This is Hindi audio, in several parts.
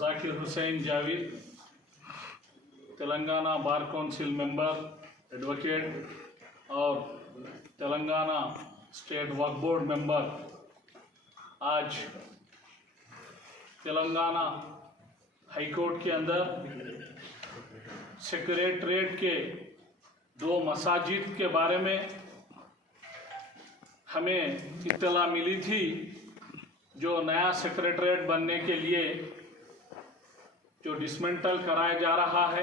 Zakir Hussain Javed, Telangana bar council member, advocate और Telangana state Waqf board member, आज तेलंगाना हाई कोर्ट के अंदर सेक्रेटरीट के 2 मसाजिद के बारे में हमें इत्तला मिली थी। जो नया सेक्रेटरीट बनने के लिए जो डिसमेंटल कराया जा रहा है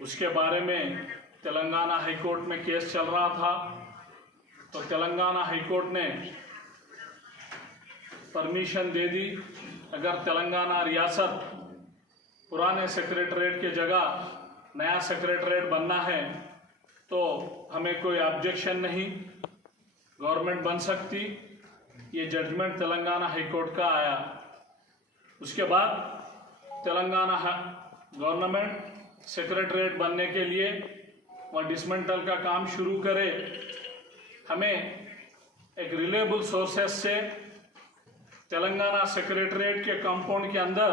उसके बारे में तेलंगाना हाई कोर्ट में केस चल रहा था। तो तेलंगाना हाई कोर्ट ने परमिशन दे दी, अगर तेलंगाना रियासत पुराने सेक्रेटरीट के जगह नया सेक्रेटरीट बनना है तो हमें कोई ऑब्जेक्शन नहीं, गवर्नमेंट बन सकती। ये जजमेंट तेलंगाना हाई कोर्ट का आया। उसके बाद तेलंगाना गवर्नमेंट सेक्रेटरीट बनने के लिए वह डिसमेंटल का काम शुरू करे। हमें एक रिलेबल सोर्सेस से तेलंगाना सेक्रेटरीट के कंपाउंड के अंदर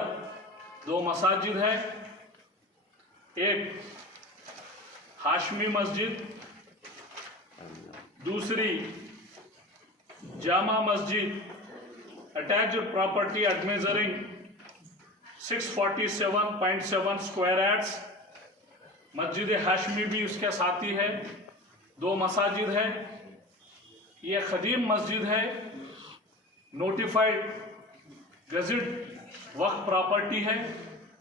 2 मसाजिद है, एक हाशमी मस्जिद, दूसरी Jama Masjid, attached property eight measuring 647.7 square yards. मस्जिद हाशमी भी उसके साथ ही है। 2 मसाजिद है। ये खदीम मस्जिद है, नोटिफाइड गज़ेट वक्फ प्रॉपर्टी है,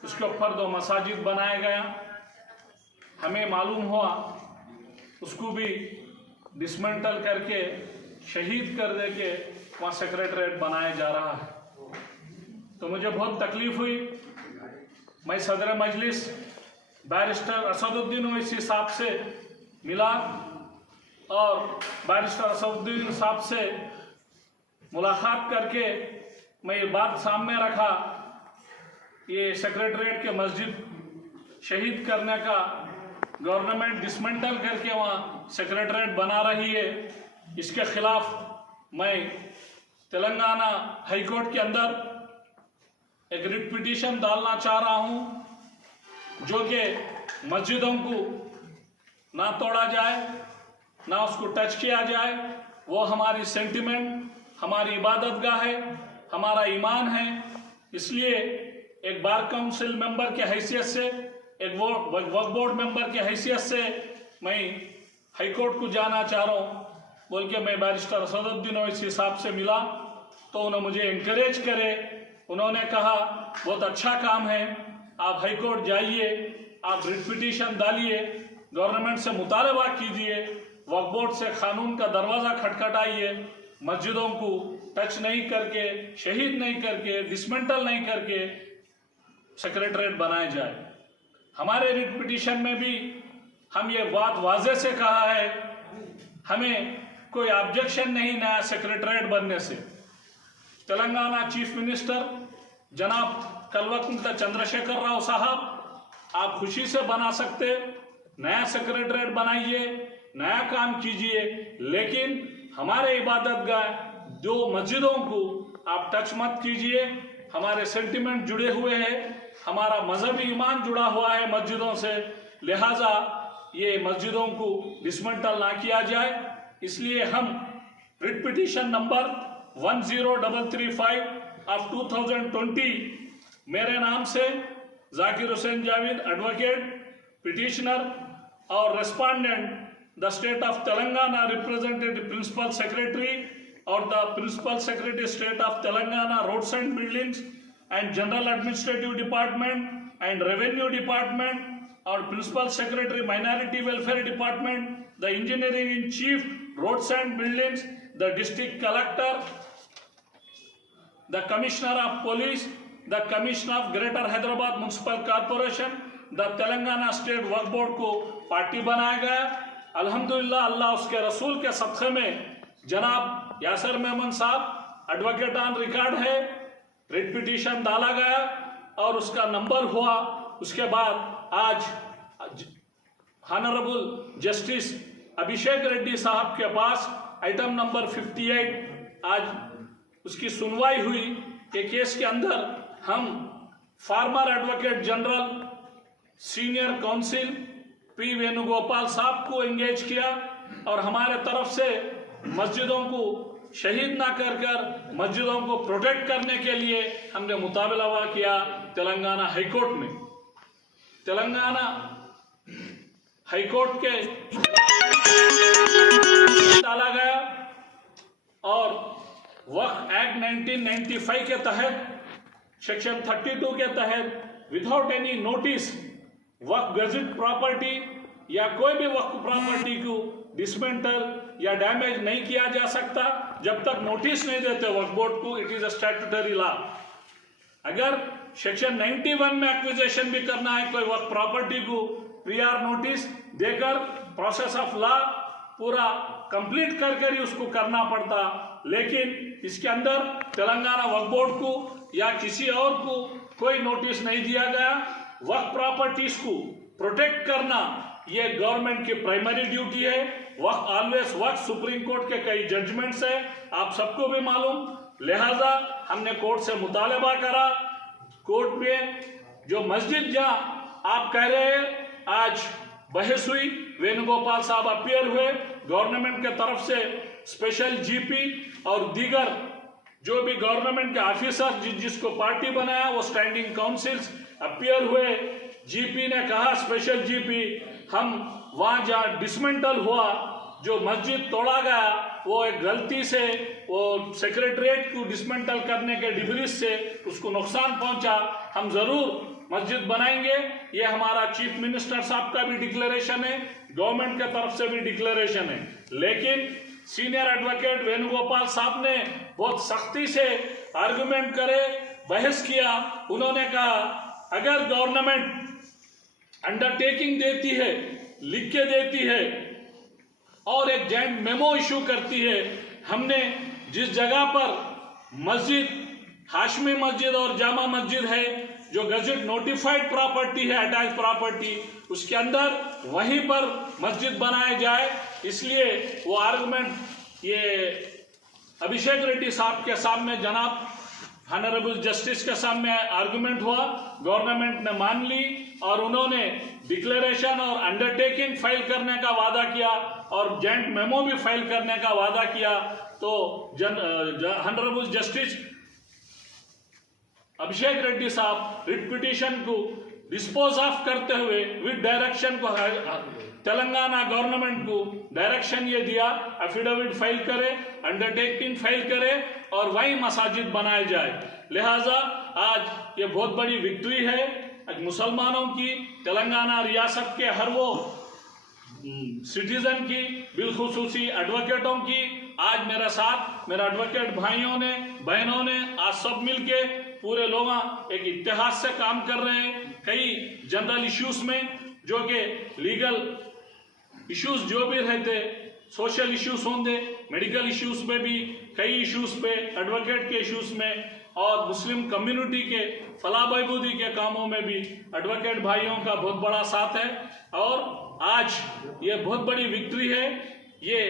उसके ऊपर 2 मसाजिद बनाया गया। हमें मालूम हुआ उसको भी डिसमेंटल करके शहीद कर दे के वहाँ सेक्रेटरीट बनाया जा रहा है। तो मुझे बहुत तकलीफ हुई। मैं सदर मजलिस बैरिस्टर असदुद्दीन ओवैसी साहब से मिला और बैरिस्टर असदुद्दीन साहब से मुलाकात करके मैं ये बात सामने रखा, ये सेक्रेटरीट के मस्जिद शहीद करने का गवर्नमेंट डिसमेंटल करके वहाँ सेक्रेटरीट बना रही है, इसके खिलाफ मैं तेलंगाना हाई कोर्ट के अंदर एक रिट पिटीशन डालना चाह रहा हूँ, जो कि मस्जिदों को ना तोड़ा जाए, ना उसको टच किया जाए। वो हमारी सेंटिमेंट, हमारी इबादतगाह है, हमारा ईमान है। इसलिए एक बार काउंसिल मेंबर के हैसियत से, एक वक्फ बोर्ड मेंबर के हैसियत से मैं हाई कोर्ट को जाना चाह रहा हूँ बोल के मैं बैरिस्टर असदुद्दीन ओवैसी साहब से मिला। तो उन्होंने मुझे इंकरेज करे, उन्होंने कहा बहुत अच्छा काम है, आप हाई कोर्ट जाइए, आप रिट पिटीशन डालिए, गवर्नमेंट से मुतालबा कीजिए, वक्फ बोर्ड से कानून का दरवाज़ा खटखटाइए, मस्जिदों को टच नहीं करके, शहीद नहीं करके, डिसमेंटल नहीं करके सेक्रेटरीट बनाया जाए। हमारे रिट पिटीशन में भी हम ये बात वाज़े से कहा है, हमें कोई ऑब्जेक्शन नहीं नया सेक्रेटरीट बनने से। तेलंगाना चीफ मिनिस्टर जनाब कल्वकुंतला चंद्रशेखर राव साहब, आप खुशी से बना सकते, नया सेक्रेटरीट बनाइए, नया काम कीजिए, लेकिन हमारे इबादतगाह 2 मस्जिदों को आप टच मत कीजिए। हमारे सेंटिमेंट जुड़े हुए हैं, हमारा मजहबी ईमान जुड़ा हुआ है मस्जिदों से, लिहाजा ये मस्जिदों को डिसमेंटल ना किया जाए। इसलिए हम रिट पिटीशन नंबर 10335 ऑफ 2020 मेरे नाम से जाकिर हुसैन जावेद एडवोकेट पिटिशनर और respondent the state of Telangana representative principal secretary और the principal secretary state of Telangana roads and buildings and general administrative department and revenue department और principal secretary minority welfare department, the engineering in chief roads and buildings, the district collector, the commissioner of police, the commissioner of greater Hyderabad municipal corporation, the Telangana state Waqf board को पार्टी बनाया गया। अल्हम्दुलिल्लाह, अल्लाह उसके रसूल के सदक़े में जनाब यासिर मेमन साहब एडवोकेट ऑन रिकॉर्ड है, रिट पिटीशन डाला गया और उसका नंबर हुआ। उसके बाद आज ऑनरेबल जस्टिस अभिषेक रेड्डी साहब के पास आइटम नंबर 58 आज उसकी सुनवाई हुई कि केस के अंदर हम farmer advocate general senior council P Venugopal साहब को एंगेज किया और हमारे तरफ से मस्जिदों को शहीद ना कर मस्जिदों को प्रोटेक्ट करने के लिए हमने मुतालबा किया तेलंगाना हाईकोर्ट में। तेलंगाना हाईकोर्ट के डाला गया और वक्फ एक्ट 1995 के तहत सेक्शन 32 के तहत विदाउट एनी नोटिस वक्फ गजेट प्रॉपर्टी या कोई भी वक्फ प्रॉपर्टी को डिसमेंटल या डैमेज नहीं किया जा सकता जब तक नोटिस नहीं देते वक्फ बोर्ड को। It is a statutory law. अगर सेक्शन 91 में एक्विजिशन भी करना है कोई वक्फ प्रॉपर्टी को प्रियर नोटिस देकर प्रोसेस ऑफ लॉ पूरा कंप्लीट कर ही उसको करना पड़ता, लेकिन इसके अंदर तेलंगाना वक्फ बोर्ड को या किसी और को कोई नोटिस नहीं दिया गया। वक्फ प्रॉपर्टीज को प्रोटेक्ट करना ये गवर्नमेंट की प्राइमरी ड्यूटी है। वक्फ ऑलवेज वक्फ सुप्रीम कोर्ट के कई जजमेंट्स है, आप सबको भी मालूम। लिहाजा हमने कोर्ट से मुतालबा करा, कोर्ट में जो मस्जिद जहाँ आप कह रहे हैं आज बहस हुई, वेणुगोपाल साहब अपीयर हुए, गवर्नमेंट के तरफ से स्पेशल जीपी और दीगर जो भी गवर्नमेंट के ऑफिसर जिसको पार्टी बनाया वो स्टैंडिंग काउंसिल्स अपीयर हुए। जीपी ने कहा, स्पेशल जीपी, हम वहां जहाँ डिसमेंटल हुआ जो मस्जिद तोड़ा गया वो एक गलती से वो सेक्रेटरीट को डिसमेंटल करने के डिब्रीज से उसको नुकसान पहुंचा, हम जरूर मस्जिद बनाएंगे। ये हमारा चीफ मिनिस्टर साहब का भी डिक्लेरेशन है, गवर्नमेंट के तरफ से भी डिक्लेरेशन है। लेकिन सीनियर एडवोकेट वेणुगोपाल साहब ने बहुत सख्ती से आर्गुमेंट करे, बहस किया। उन्होंने कहा अगर गवर्नमेंट अंडरटेकिंग देती है, लिख के देती है और एक जॉइंट मेमो इशू करती है, हमने जिस जगह पर मस्जिद हाशमी मस्जिद और जामा मस्जिद है जो गजेट नोटिफाइड प्रॉपर्टी है, अटैच प्रॉपर्टी, उसके अंदर वहीं पर मस्जिद बनाया जाए। इसलिए वो आर्गुमेंट ये अभिषेक रेड्डी साहब के सामने, जनाब ऑनरेबल जस्टिस के सामने आर्गुमेंट हुआ, गवर्नमेंट ने मान ली और उन्होंने डिक्लेरेशन और अंडरटेकिंग फाइल करने का वादा किया और जॉइंट मेमो भी फाइल करने का वादा किया। तो ऑनरेबल जस्टिस अभिषेक रेड्डी साहब रिट पिटीशन को डिस्पोज ऑफ करते हुए विद डायरेक्शन को तेलंगाना गवर्नमेंट को डायरेक्शन ये दिया, एफिडेविट फाइल करे, अंडरटेकिंग फाइल करे और वही मसाजिद बनाए जाए। लिहाजा आज ये बहुत बड़ी विक्ट्री है मुसलमानों की, तेलंगाना रियासत के हर वो सिटीजन की, बिलखुसूसी एडवोकेटों की। आज मेरे साथ मेरे एडवोकेट भाइयों ने, बहनों ने, आज सब मिलके पूरे लोग एक इत्तेहाद से काम कर रहे हैं। कई जनरल इश्यूज में जो कि लीगल इश्यूज जो भी रहते, सोशल इश्यूज होंगे, मेडिकल इश्यूज में भी कई इश्यूज पे, एडवोकेट के इश्यूज में और मुस्लिम कम्युनिटी के फलाह बहबूदी के कामों में भी एडवोकेट भाइयों का बहुत बड़ा साथ है। और आज ये बहुत बड़ी विक्ट्री है, ये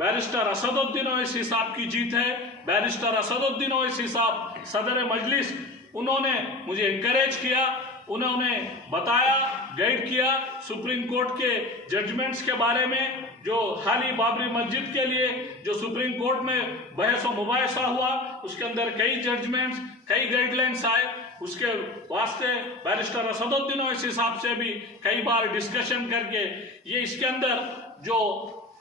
बैरिस्टर असदुद्दीन ओवैसी साहब की जीत है। बैरिस्टर असदुद्दीन ओवैसी साहब सदर मजलिस, उन्होंने मुझे इंकरेज किया, उन्होंने बताया, गाइड किया सुप्रीम कोर्ट के जजमेंट्स के बारे में, जो हाल ही बाबरी मस्जिद के लिए जो सुप्रीम कोर्ट में बहस और मुबाहिसा हुआ, उसके अंदर कई जजमेंट्स, कई गाइडलाइंस आए। उसके वास्ते बैरिस्टर असदुद्दीन ओवैसी साहब से भी कई बार डिस्कशन करके ये इसके अंदर जो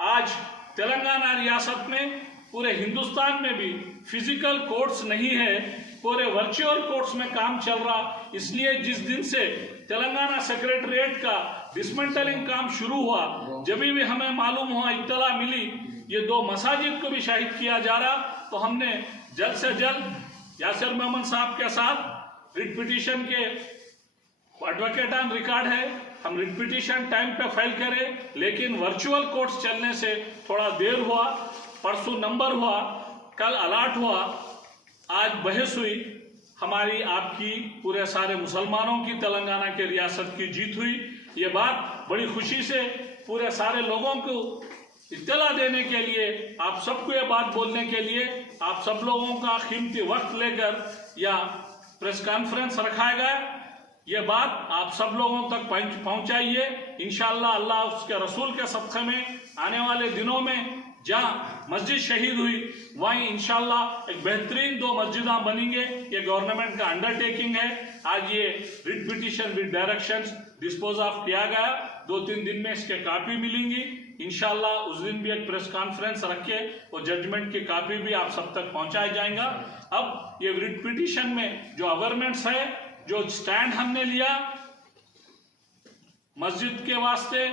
आज तेलंगाना रियासत में, पूरे हिंदुस्तान में भी फिजिकल कोर्ट्स नहीं है, पूरे वर्चुअल कोर्ट्स में काम चल रहा। इसलिए जिस दिन से तेलंगाना सेक्रेटरीट का डिसमेंटलिंग काम शुरू हुआ, जब भी हमें मालूम हुआ, इत्तला मिली ये 2 मसाजिद को भी शहीद किया जा रहा, तो हमने जल्द से जल्द यासिर मेमन साहब के साथ रिट पिटीशन के एडवोकेट ऑन रिकॉर्ड है, हम रिट पिटीशन टाइम पे फाइल करें, लेकिन वर्चुअल कोर्ट्स चलने से थोड़ा देर हुआ। परसों नंबर हुआ, कल अलाट हुआ, आज बहस हुई, हमारी आपकी पूरे सारे मुसलमानों की, तेलंगाना के रियासत की जीत हुई। ये बात बड़ी खुशी से पूरे सारे लोगों को इत्तला देने के लिए, आप सबको ये बात बोलने के लिए, आप सब लोगों का कीमती वक्त लेकर या प्रेस कॉन्फ्रेंस रखा गया, ये बात आप सब लोगों तक पहुंचाइए। इंशाअल्लाह अल्लाह उसके रसूल के सदक़े में आने वाले दिनों में जहाँ मस्जिद शहीद हुई वहीं इंशाअल्लाह एक बेहतरीन 2 मस्जिदां बनेंगे। ये गवर्नमेंट का अंडरटेकिंग है। आज ये writ petition with directions dispose of किया गया, 2-3 दिन में इसके कॉपी मिलेंगी। इंशाअल्लाह उस दिन भी एक प्रेस कॉन्फ्रेंस रख के वो जजमेंट की कॉपी भी आप सब तक पहुंचाया जाएगा। अब ये रिट पिटीशन में जो अवेयरनेस है, जो स्टैंड हमने लिया मस्जिद के वास्ते,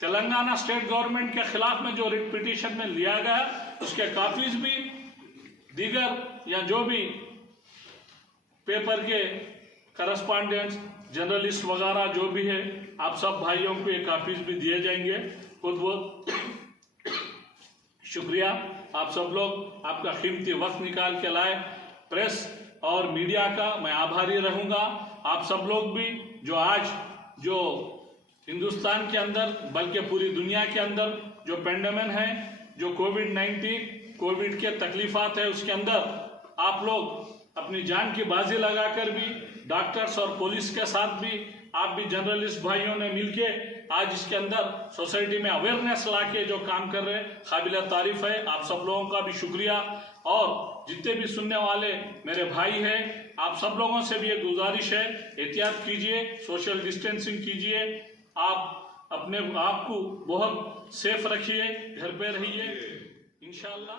तेलंगाना स्टेट गवर्नमेंट के खिलाफ में जो रिट पिटीशन में लिया गया, उसके कॉपीज भी दीगर या जो भी पेपर के करस्पॉन्डेंट्स जर्नलिस्ट वगैरह जो भी है, आप सब भाइयों को ये कॉपीज भी दिए जाएंगे। बहुत बहुत शुक्रिया। आप सब लोग आपका कीमती वक्त निकाल के लाए। प्रेस और मीडिया का मैं आभारी रहूंगा। आप सब लोग भी जो आज जो हिंदुस्तान के अंदर बल्कि पूरी दुनिया के अंदर जो पेंडेमिक है, जो कोविड के तकलीफात है, उसके अंदर आप लोग अपनी जान की बाजी लगाकर भी डॉक्टर्स और पुलिस के साथ भी आप भी जर्नलिस्ट भाइयों ने मिलके आज इसके अंदर सोसाइटी में अवेयरनेस लाके जो काम कर रहे हैं, काबिल तारीफ है। आप सब लोगों का भी शुक्रिया। और जितने भी सुनने वाले मेरे भाई हैं, आप सब लोगों से भी ये गुजारिश है, एहतियात कीजिए, सोशल डिस्टेंसिंग कीजिए, आप अपने आप को बहुत सेफ रखिए, घर पे रहिए इंशाअल्लाह।